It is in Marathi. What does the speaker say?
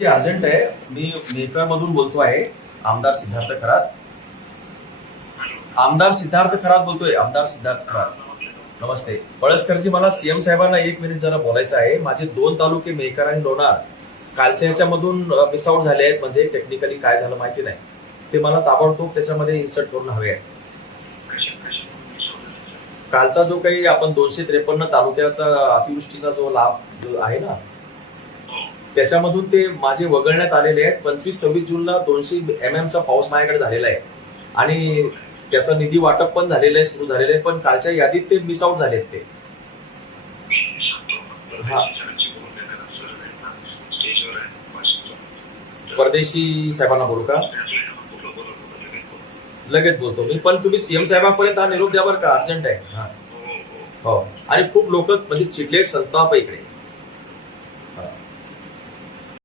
अर्जंट आहे. मी मेहकरमधून बोलतो आहे. आमदार सिद्धार्थ खरात. आमदार सिद्धार्थ खरात बोलतोय. आमदार सिद्धार्थ खरात. नमस्ते. पळसकरजी मला सीएम साहेबांना एक मिनिट जरा बोलायचं आहे. माझे दोन तालुके मेहकर आणि लोणार कालच्या ह्याच्यामधून मिस आउट झाले आहेत. म्हणजे टेक्निकली काय झालं माहिती नाही. ते मला ताबडतोब त्याच्यामध्ये इन्सर्ट करून हवे आहे कालचा जो काही आपण दोनशे त्रेपन्न तालुक्याचा अतिवृष्टीचा जो लाभ जो आहे ना त्याच्यामधून ते माझे वगळण्यात आलेले आहेत. पंचवीस सव्वीस जूनला दोनशे एम एमचा पाऊस माझ्याकडे झालेला आहे. आणि त्याचं निधी वाटप पण झालेलं आहे सुरू झालेलं आहे पण कालच्या यादीत ते मिस आउट झालेत ते. हा. परदेशी साहेबांना बोलू का? लगेच बोलतो मी. पण तुम्ही सीएम साहेबांपर्यंत हा निरोप द्या बरं का अर्जंट आहे. हा. हो. आणि खूप लोक म्हणजे चिडले संताप इकडे.